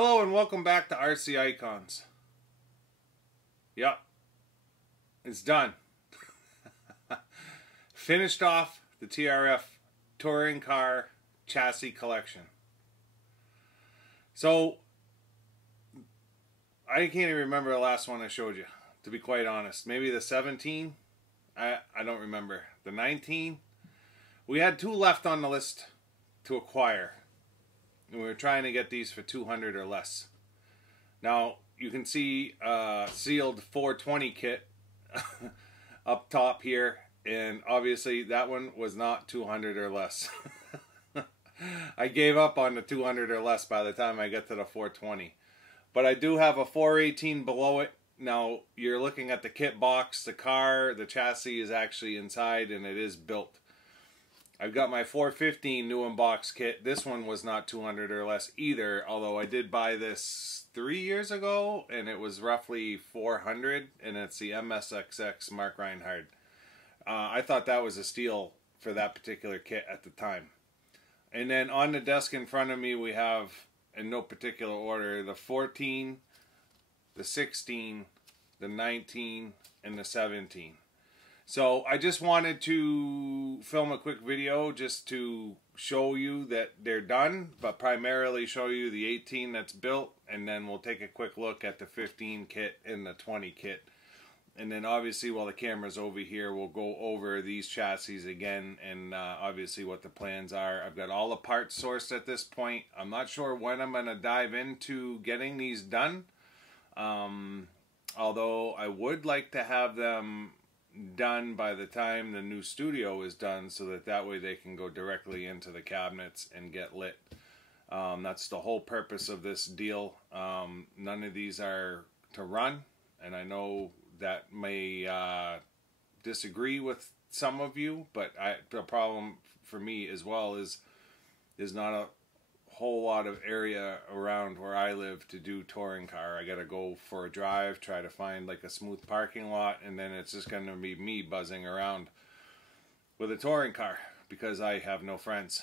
Hello and welcome back to RC Icons. Yep, it's done. Finished off the TRF touring car chassis collection. So, I can't even remember the last one I showed you, to be quite honest. Maybe the 17? I don't remember. The 19? We had two left on the list to acquire. And we were trying to get these for 200 or less. Now, you can see sealed 420 kit up top here. And obviously that one was not 200 or less. I gave up on the 200 or less by the time I get to the 420. But I do have a 418 below it. Now, you're looking at the kit box. The car, the chassis is actually inside and it is built. I've got my 415 new in box kit. This one was not 200 or less either, although I did buy this 3 years ago and it was roughly 400, and it's the MSXX Mark Reinhardt. I thought that was a steal for that particular kit at the time. And then on the desk in front of me we have, in no particular order, the 14, the 16, the 19, and the 17. So I just wanted to film a quick video just to show you that they're done, but primarily show you the 18 that's built, and then we'll take a quick look at the 15 kit and the 20 kit. And then obviously while the camera's over here, we'll go over these chassis again and obviously what the plans are. I've got all the parts sourced at this point. I'm not sure when I'm going to dive into getting these done. Although I would like to have them done by the time the new studio is done, so that way they can go directly into the cabinets and get lit. That's the whole purpose of this deal. None of these are to run, and I know that may disagree with some of you, but the problem for me as well is there's not a whole lot of area around where I live to do touring car. I gotta go for a drive, try to find like a smooth parking lot, and then it's just gonna be me buzzing around with a touring car because I have no friends.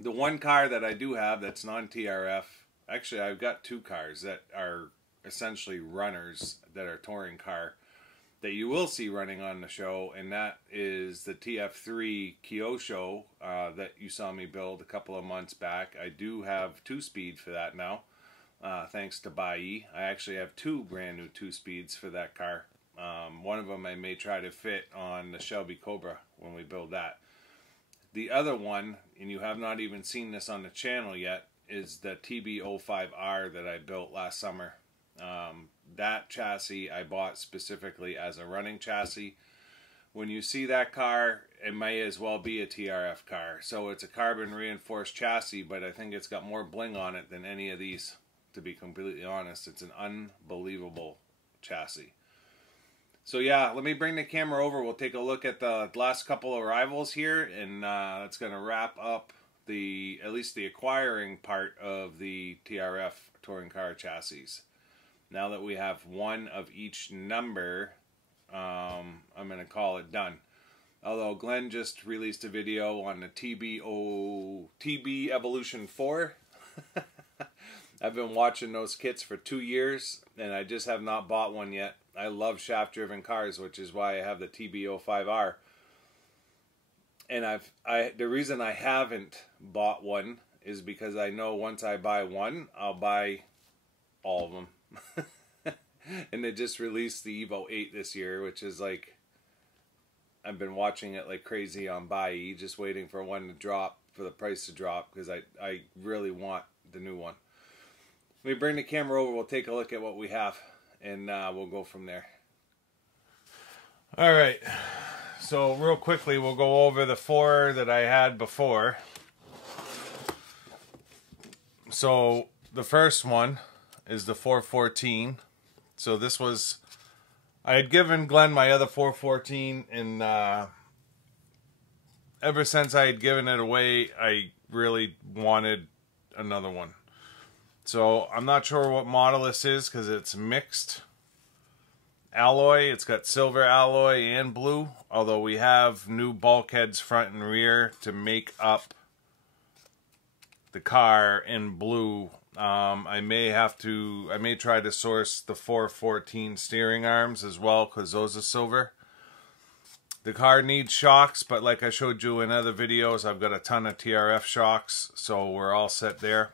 The one car that I do have that's non-TRF, actually I've got two cars that are essentially runners that are touring car that you will see running on the show, and that is the TF3 Kyosho that you saw me build a couple of months back. I do have 2-speed for that now, thanks to Bai. I actually have two brand new 2-speeds for that car. One of them I may try to fit on the Shelby Cobra when we build that. The other one, and you have not even seen this on the channel yet, is the TB05R that I built last summer. That chassis I bought specifically as a running chassis. When you see that car, it may as well be a TRF car. So it's a carbon reinforced chassis, but I think it's got more bling on it than any of these, to be completely honest. It's an unbelievable chassis. So yeah, let me bring the camera over. We'll take a look at the last couple of arrivals here, and that's going to wrap up at least the acquiring part of the TRF touring car chassis. Now that we have one of each number, I'm going to call it done. Although Glenn just released a video on the TB Evolution 4. I've been watching those kits for 2 years, and I just have not bought one yet. I love shaft-driven cars, which is why I have the TB05R. And the reason I haven't bought one is because I know once I buy one, I'll buy all of them. And they just released the Evo 8 this year, which is like, I've been watching it like crazy on Bai, just waiting for one to drop, for the price to drop, because I really want the new one. Let me bring the camera over, we'll take a look at what we have, and we'll go from there. Alright, so real quickly we'll go over the 4 that I had before. So the first one is the 414. So this was, I had given Glenn my other 414, and ever since I had given it away, I really wanted another one. So I'm not sure what model this is because it's mixed alloy. It's got silver alloy and blue, although we have new bulkheads front and rear to make up the car in blue. I may try to source the 414 steering arms as well, because those are silver. The car needs shocks, but like I showed you in other videos, I've got a ton of TRF shocks, so we're all set there.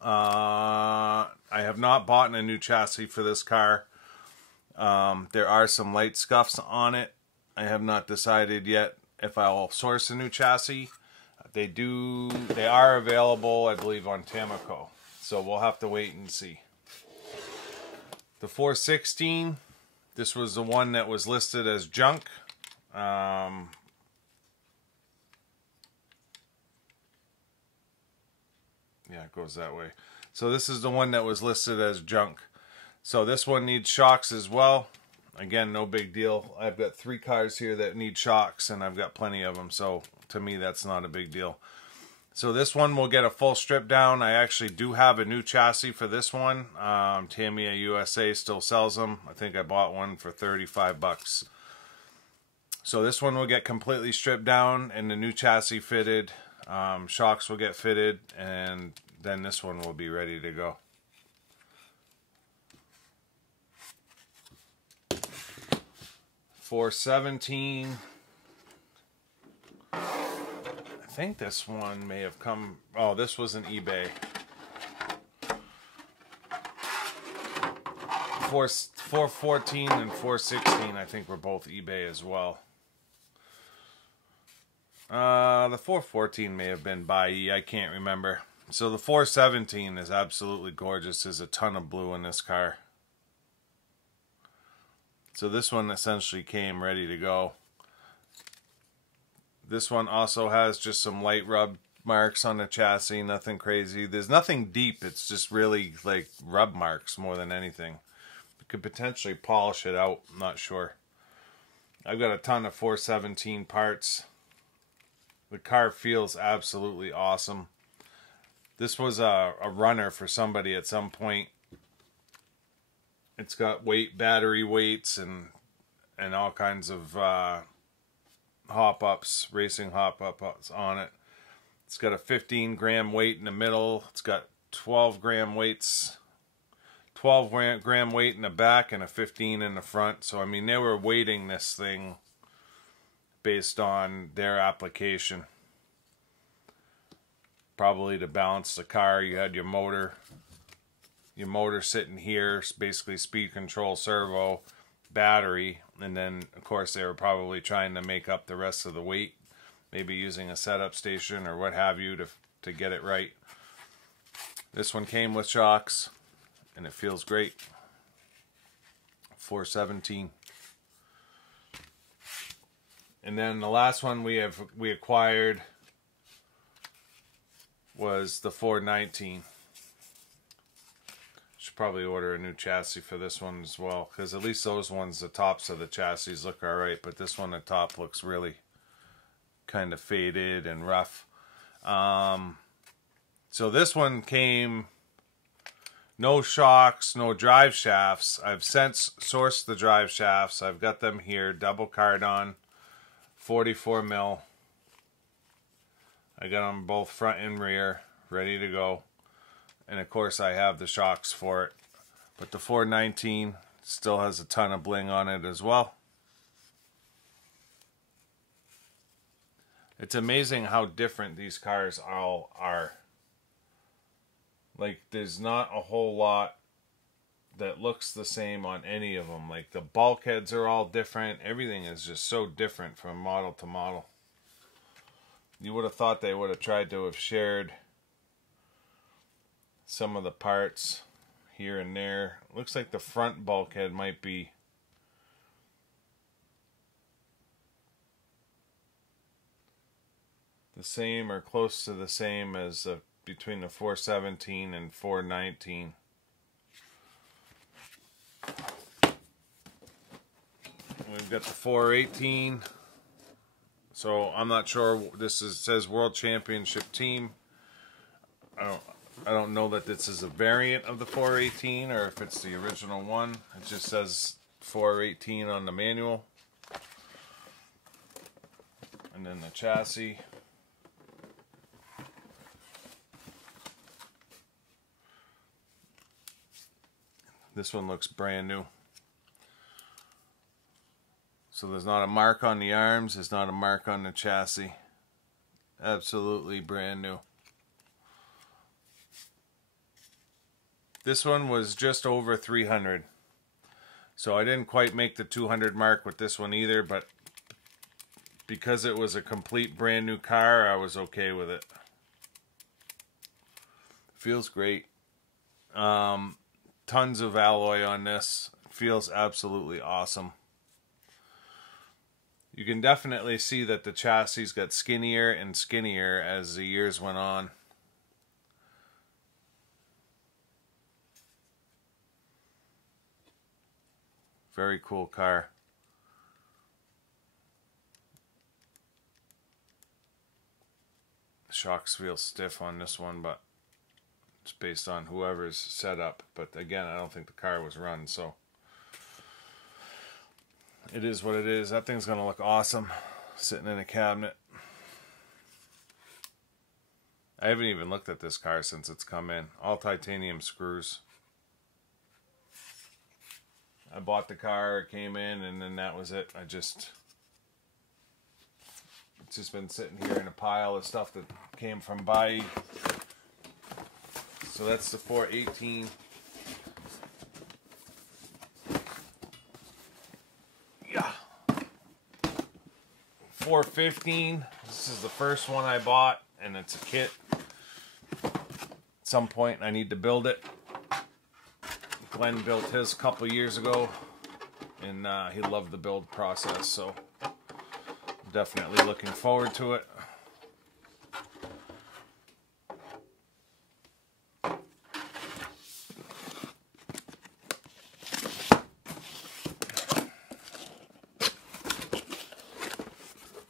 I have not bought a new chassis for this car. There are some light scuffs on it. I have not decided yet if I'll source a new chassis. They are available, I believe, on Tamco. So we'll have to wait and see. The 416, this was the one that was listed as junk. Yeah, it goes that way. So this is the one that was listed as junk. So this one needs shocks as well. Again, no big deal. I've got 3 cars here that need shocks, and I've got plenty of them. So to me, that's not a big deal. So this one will get a full strip down. I actually do have a new chassis for this one. Tamiya USA still sells them. I think I bought one for 35 bucks. So this one will get completely stripped down and the new chassis fitted. Shocks will get fitted, and then this one will be ready to go. $417. I think this one may have come... Oh, this was an eBay. 414 and 416, I think, were both eBay as well. The 414 may have been by E. I can't remember. So the 417 is absolutely gorgeous. There's a ton of blue in this car. So this one essentially came ready to go. This one also has just some light rub marks on the chassis, nothing crazy. There's nothing deep, it's just really like rub marks more than anything. You could potentially polish it out, I'm not sure. I've got a ton of 417 parts. The car feels absolutely awesome. This was a runner for somebody at some point. It's got battery weights and all kinds of hop-ups, racing hop-ups on it. It's got a 15 gram weight in the middle. It's got 12 gram weights, 12 gram weight in the back and a 15 in the front. So I mean, they were weighting this thing based on their application. Probably to balance the car, you had your motor sitting here, basically speed control, servo, battery, and then of course they were probably trying to make up the rest of the weight, maybe using a setup station or what have you to get it right. This one came with shocks and it feels great. 417. And then the last one we acquired was the 419. Should probably order a new chassis for this one as well, because at least those ones, the tops of the chassis look alright, but this one, the top looks really kind of faded and rough. So this one came no shocks, no drive shafts. I've since sourced the drive shafts. I've got them here, double cardon, 44 mil. I got them both front and rear, ready to go. And of course I have the shocks for it. But the 419 still has a ton of bling on it as well. It's amazing how different these cars all are. Like, there's not a whole lot that looks the same on any of them. Like, the bulkheads are all different. Everything is just so different from model to model. You would have thought they would have tried to have shared some of the parts here and there. Looks like the front bulkhead might be the same or close to the same as between the 417 and 419. We've got the 418. So I'm not sure. Says World Championship Team. I don't know that this is a variant of the 418 or if it's the original one. It just says 418 on the manual. And then the chassis. This one looks brand new. So there's not a mark on the arms, there's not a mark on the chassis. Absolutely brand new. This one was just over 300. So I didn't quite make the 200 mark with this one either, but because it was a complete brand new car, I was okay with it. Feels great. Tons of alloy on this. Feels absolutely awesome. You can definitely see that the chassis got skinnier and skinnier as the years went on. Very cool car. Shocks feel stiff on this one, but it's based on whoever's setup. But again, I don't think the car was run, so it is what it is. That thing's gonna look awesome sitting in a cabinet. I haven't even looked at this car since it's come in. All titanium screws. I bought the car, it came in, and then that was it. It's just been sitting here in a pile of stuff that came from Bai. So that's the 418. Yeah. 415. This is the first one I bought, and it's a kit. At some point, I need to build it. Glenn built his a couple years ago, and he loved the build process, so I'm definitely looking forward to it.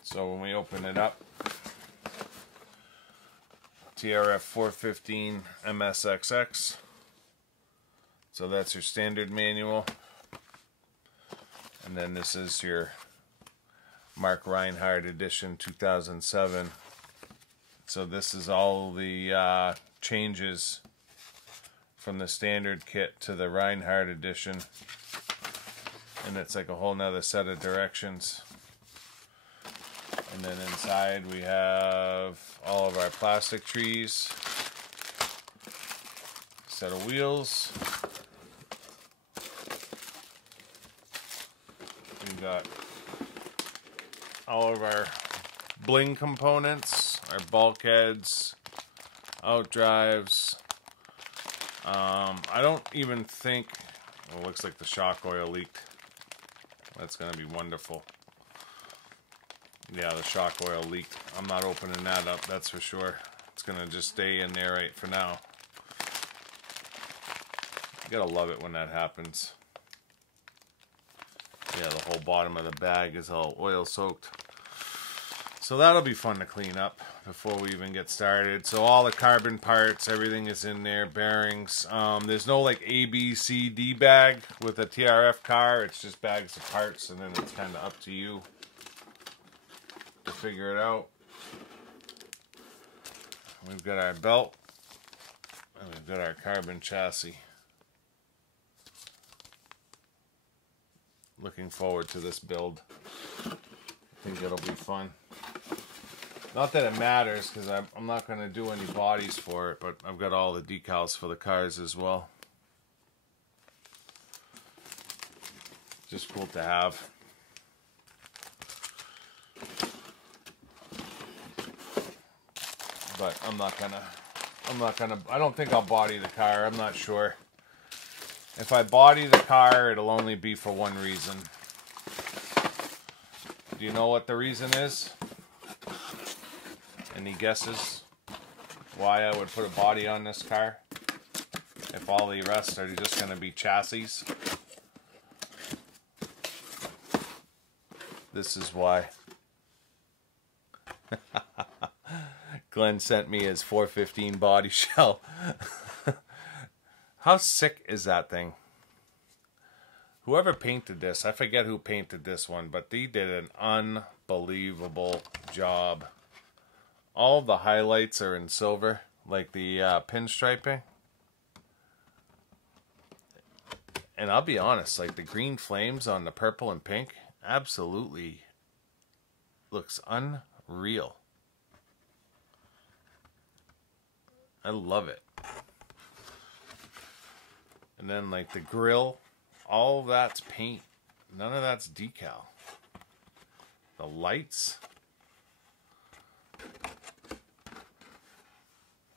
So when we open it up, TRF 415 MSXX. So that's your standard manual. And then this is your Mark Reinhardt edition 2007. So this is all the changes from the standard kit to the Reinhardt edition. And it's like a whole nother set of directions. And then inside we have all of our plastic trees, set of wheels. We've got all of our bling components, our bulkheads, outdrives. I don't even think, well, it looks like the shock oil leaked. That's going to be wonderful. Yeah, the shock oil leaked. I'm not opening that up, that's for sure. It's going to just stay in there right for now. You gotta love it when that happens. Yeah, the whole bottom of the bag is all oil soaked. So that'll be fun to clean up before we even get started. So all the carbon parts, everything is in there, bearings. There's no like A, B, C, D bag with a TRF car. It's just bags of parts, and then it's kind of up to you to figure it out. We've got our belt, and we've got our carbon chassis. Looking forward to this build. I think it'll be fun. Not that it matters, because I'm not going to do any bodies for it, but I've got all the decals for the cars as well. Just cool to have. But I don't think I'll body the car. I'm not sure. If I body the car, it'll only be for one reason. Do you know what the reason is? Any guesses why I would put a body on this car? If all the rest are just going to be chassis. This is why. Glenn sent me his 415 body shell. How sick is that thing? Whoever painted this, I forget who painted this one, but they did an unbelievable job. All of the highlights are in silver, like the pinstriping. And I'll be honest, like the green flames on the purple and pink, absolutely looks unreal. I love it. And then like the grill, all of that's paint. None of that's decal. The lights.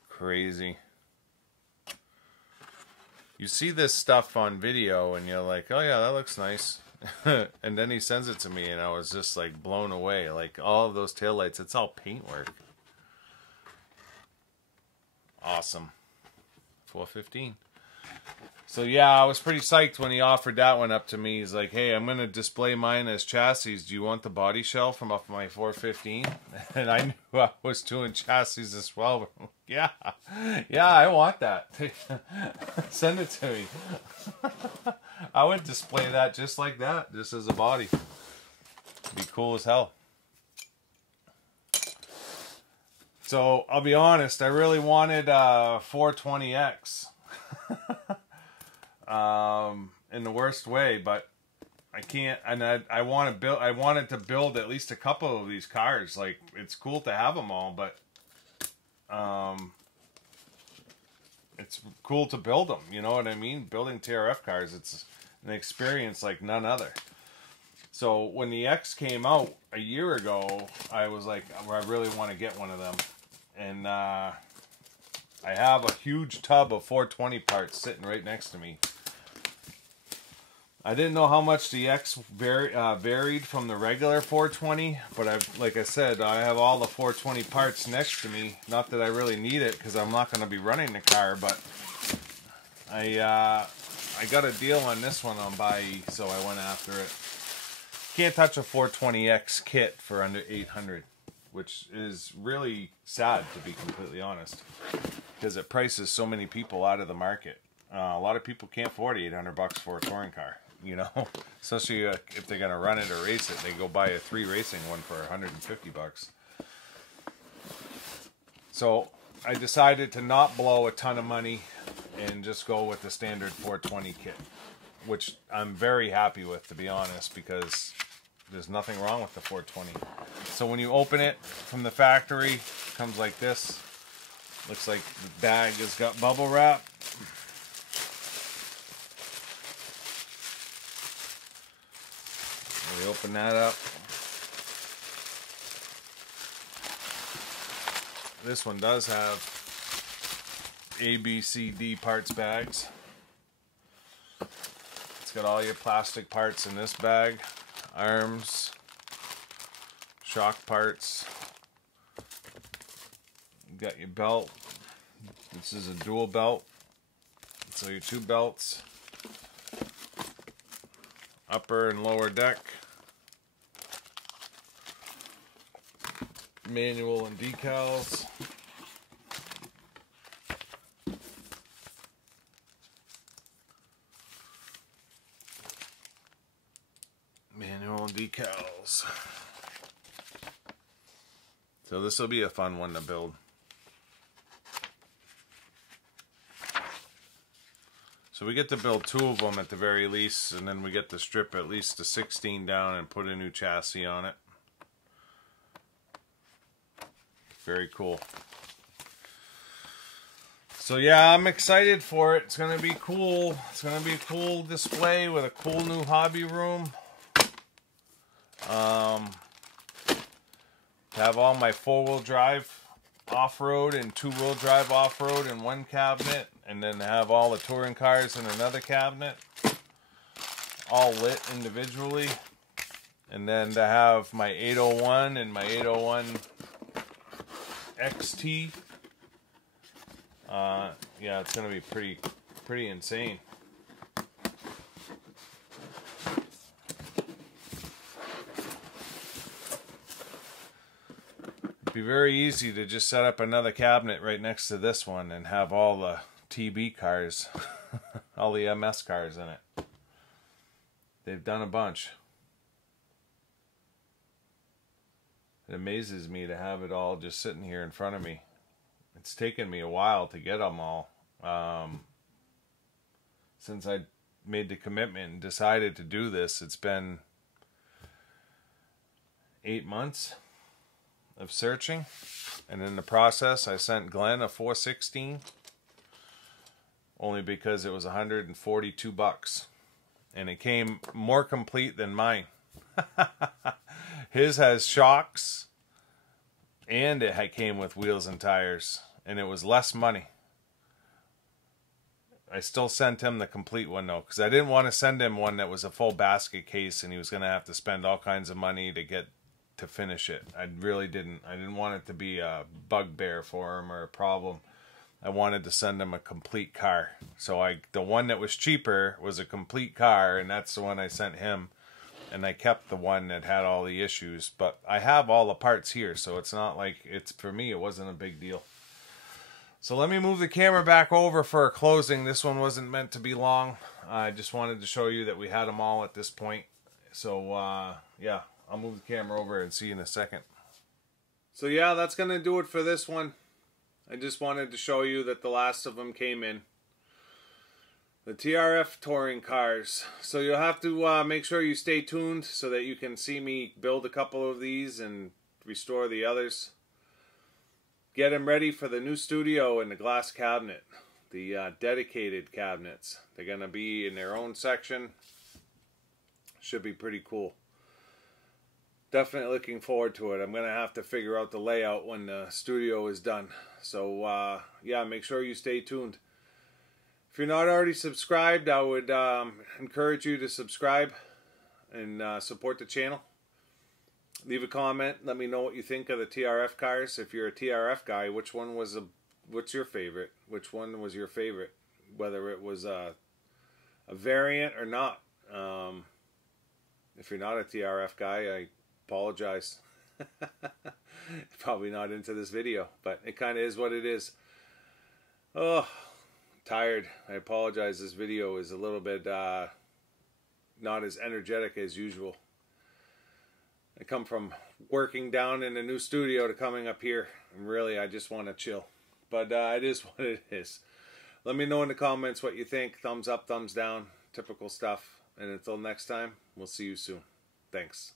Crazy. You see this stuff on video and you're like, oh yeah, that looks nice. And then he sends it to me and I was just like blown away. Like all of those taillights, it's all paintwork. Awesome. 415. So yeah, I was pretty psyched when he offered that one up to me. He's like, hey, I'm going to display mine as chassis. Do you want the body shell from off my 415? And I knew I was doing chassis as well. Yeah, I want that. Send it to me. I would display that just like that, just as a body. It'd be cool as hell. So I'll be honest, I really wanted 420X. In the worst way, but I can't. And I want to build. I wanted to build at least a couple of these cars. Like it's cool to have them all, but it's cool to build them. You know what I mean? Building TRF cars, it's an experience like none other. So when the X came out a year ago, I was like, I really want to get one of them, and I have a huge tub of 420 parts sitting right next to me. I didn't know how much the X varied from the regular 420, but like I said, I have all the 420 parts next to me. Not that I really need it because I'm not going to be running the car, but I got a deal on this one on Buy, so I went after it. Can't touch a 420X kit for under 800, which is really sad to be completely honest, because it prices so many people out of the market. A lot of people can't afford $800 for a touring car. You know, especially if they're gonna run it or race it, they go buy a 3 racing one for $150. So I decided to not blow a ton of money and just go with the standard 420 kit, which I'm very happy with, to be honest, because there's nothing wrong with the 420. So when you open it from the factory, it comes like this. Looks like the bag has got bubble wrap. We open that up. This one does have A, B, C, D parts bags. It's got all your plastic parts in this bag. Arms, shock parts. You got your belt. This is a dual belt. So your 2 belts. Upper and lower deck. Manual and decals. Manual and decals. So this will be a fun one to build. So we get to build 2 of them at the very least, and then we get to strip at least the 16 down and put a new chassis on it. Very cool. So yeah, I'm excited for it. It's going to be cool. It's going to be a cool display with a cool new hobby room. To have all my 4-wheel drive off-road and 2-wheel drive off-road in one cabinet, and then have all the touring cars in another cabinet, all lit individually, and then to have my 801 and my 801 XT. Yeah, it's gonna be pretty insane. It'd be very easy to just set up another cabinet right next to this one and have all the TB cars, all the MS cars in it. They've done a bunch. It amazes me to have it all just sitting here in front of me. It's taken me a while to get them all. Since I made the commitment and decided to do this, it's been 8 months of searching. And in the process, I sent Glenn a 416 only because it was $142. And it came more complete than mine. His has shocks, and it came with wheels and tires, and it was less money. I still sent him the complete one though, because I didn't want to send him one that was a full basket case and he was going to have to spend all kinds of money to finish it. I really didn't. I didn't want it to be a bugbear for him or a problem. I wanted to send him a complete car. So the one that was cheaper was a complete car, and that's the one I sent him. And I kept the one that had all the issues. But I have all the parts here, so it's not like for me, it wasn't a big deal. So let me move the camera back over for a closing. This one wasn't meant to be long. I just wanted to show you that we had them all at this point. So, yeah, I'll move the camera over and see you in a second. So, yeah, that's going to do it for this one. I just wanted to show you that the last of them came in. The TRF touring cars. So you'll have to make sure you stay tuned so that you can see me build a couple of these and restore the others. Get them ready for the new studio and the glass cabinet. The dedicated cabinets. They're going to be in their own section. Should be pretty cool. Definitely looking forward to it. I'm going to have to figure out the layout when the studio is done. So, yeah, make sure you stay tuned. If you're not already subscribed, I would encourage you to subscribe and support the channel. Leave a comment. Let me know what you think of the TRF cars. If you're a TRF guy, what's your favorite? Which one was your favorite? Whether it was a variant or not. If you're not a TRF guy, I apologize. Probably not into this video, but it kind of is what it is. Oh, tired. I apologize. This video is a little bit not as energetic as usual. I come from working down in a new studio to coming up here, and really I just want to chill. But it is what it is. Let me know in the comments what you think. Thumbs up, thumbs down, typical stuff. And until next time, we'll see you soon. Thanks.